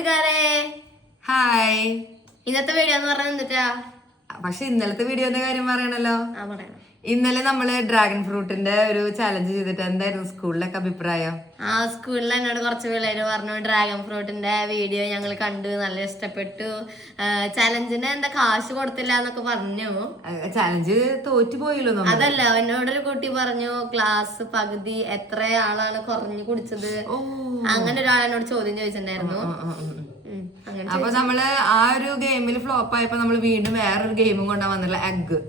കൂട്ടുകാരെ ഹായ്. ഇന്നത്തെ വീഡിയോ എന്ന് പറഞ്ഞാൽ എന്നിട്ടാ പക്ഷെ ഇന്നലത്തെ വീഡിയോന്റെ കാര്യം പറയണല്ലോ. ഇന്നലെ നമ്മള് ഡ്രാഗൺ ഫ്രൂട്ടിന്റെ ഒരു ചലഞ്ച് ചെയ്തിട്ട് എന്തായിരുന്നു സ്കൂളിലൊക്കെ അഭിപ്രായം? സ്കൂളിൽ എന്നോട് കുറച്ച് പിള്ളേര് പറഞ്ഞു ഡ്രാഗൺ ഫ്രൂട്ടിന്റെ വീഡിയോ ഞങ്ങൾ കണ്ടു, നല്ല ഇഷ്ടപ്പെട്ടു, ചലഞ്ചിന് എന്താ കാശ് കൊടുത്തില്ല എന്നൊക്കെ പറഞ്ഞു. ചലഞ്ച് തോറ്റുപോയല്ലോ. അതല്ല, എന്നോടൊരു കുട്ടി പറഞ്ഞു ക്ലാസ് പകുതി എത്ര ആളാണ് കുറഞ്ഞു കുടിച്ചത്, അങ്ങനെ ഒരാൾ എന്നോട് ചോദ്യം ചോദിച്ചിട്ടുണ്ടായിരുന്നു. അപ്പൊ നമ്മള് ആ ഒരു ഗെയിമിൽ ഫ്ലോപ്പ് ആയപ്പോ നമ്മള് വീണ്ടും വേറൊരു ഗെയിമും കൊണ്ടാ വന്നില്ല, എഗ്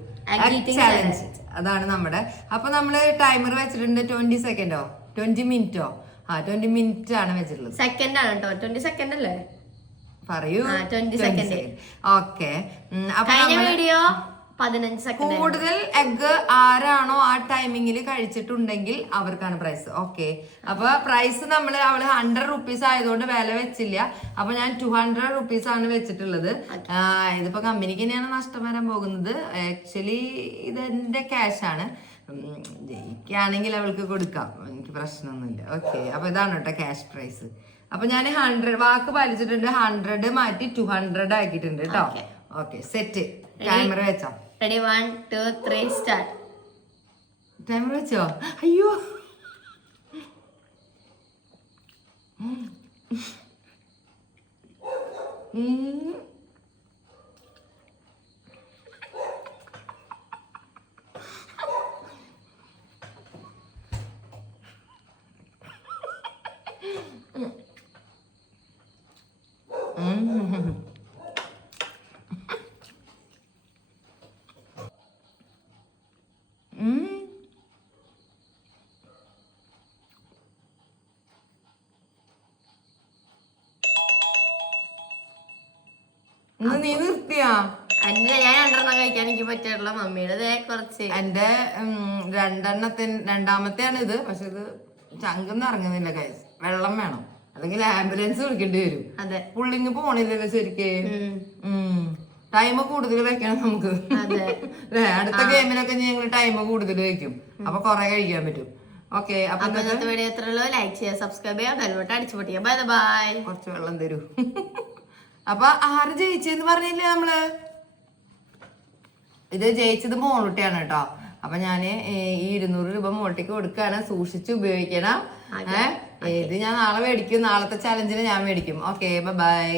ചാലഞ്ച്. അതാണ് നമ്മുടെ. അപ്പൊ നമ്മള് ടൈമർ വെച്ചിട്ടുണ്ട് 20 സെക്കൻഡോ 20 മിനിറ്റോ 20 മിനിറ്റ് ആണ് വെച്ചിട്ടുള്ളത്. സെക്കൻഡ് ആണ് കേട്ടോ, 20 സെക്കൻഡ് അല്ലേ പറയൂ. 20 സെക്കൻഡ്. ഓക്കെ. Video 15 second. കൂടുതൽ എഗ് ആരാണോ ആ ടൈമിങ്ങിൽ കഴിച്ചിട്ടുണ്ടെങ്കിൽ അവർക്കാണ് പ്രൈസ്. ഓക്കെ. അപ്പൊ പ്രൈസ് അവള് 100 റുപ്പീസ് ആയതുകൊണ്ട് വില വെച്ചില്ല. അപ്പൊ ഞാൻ 200 റുപ്പീസ് ആണ് വെച്ചിട്ടുള്ളത്. ഇതിപ്പോ കമ്പനിക്ക് തന്നെയാണ് നഷ്ടം വരാൻ പോകുന്നത്. ആക്ച്വലി ഇതെന്റെ ക്യാഷ് ആണ്. ജയിക്കുകയാണെങ്കിൽ അവൾക്ക് കൊടുക്കാം, എനിക്ക് പ്രശ്നമൊന്നുമില്ല. ഓക്കെ. അപ്പൊ ഇതാണ് കേട്ടോ ക്യാഷ് പ്രൈസ്. അപ്പൊ ഞാൻ 100 വാക്ക് പാലിച്ചിട്ടുണ്ട്. 100 മാറ്റി 200 ആക്കിയിട്ടുണ്ട് കേട്ടോ. Okay, set. ടൈമർ വെച്ചോ? Ready, 1 2 3 start. ടൈമർ വെച്ചോ? അയ്യോ, നീ നിർത്തിയാ? ഞാൻ 2 കഴിക്കാൻ എനിക്ക് പറ്റുള്ള, മമ്മിയുടെ കുറച്ച്. എന്റെ 2 രണ്ടാമത്തെയാണ് ഇത്. പക്ഷെ ഇത് ചങ്കൊന്നും ഇറങ്ങുന്നില്ല ഗൈസ്. വെള്ളം വേണം, അല്ലെങ്കിൽ ആംബുലൻസ് വിളിക്കേണ്ടി വരും. അതെ, പുള്ളിങ് പോണില്ലല്ലോ ശരിക്ക്. ടൈം കൂടുതൽ വെക്കണം നമുക്ക്. അടുത്ത ഗെയിമിനൊക്കെ ഞങ്ങൾ ടൈം കൂടുതൽ വെക്കും, അപ്പൊ കൊറേ കഴിക്കാൻ പറ്റും. ഓക്കെ. അപ്പൊ ഇന്നത്തെ വീഡിയോ എത്രയുള്ളൂ? ലൈക്ക് ചെയ്യുക, സബ്സ്ക്രൈബ് ചെയ്യുക, ബെൽബട്ടൺ അടിച്ചു പൊട്ടിക്കുക. Bye bye. കുറച്ച് വെള്ളം തരൂ. അപ്പൊ ആര് ജയിച്ചെന്ന് പറഞ്ഞില്ലേ നമ്മള്? ഇത് ജയിച്ചത് മോളുട്ടിയാണ് കേട്ടോ. അപ്പൊ ഞാന് ഈ 200 രൂപ മോൾട്ടിക്ക് കൊടുക്കാണ്. സൂക്ഷിച്ച് ഉപയോഗിക്കണം. ഇത് ഞാൻ നാളെ മേടിക്കും. നാളത്തെ ചലഞ്ചിന് ഞാൻ മേടിക്കും. Okay, by.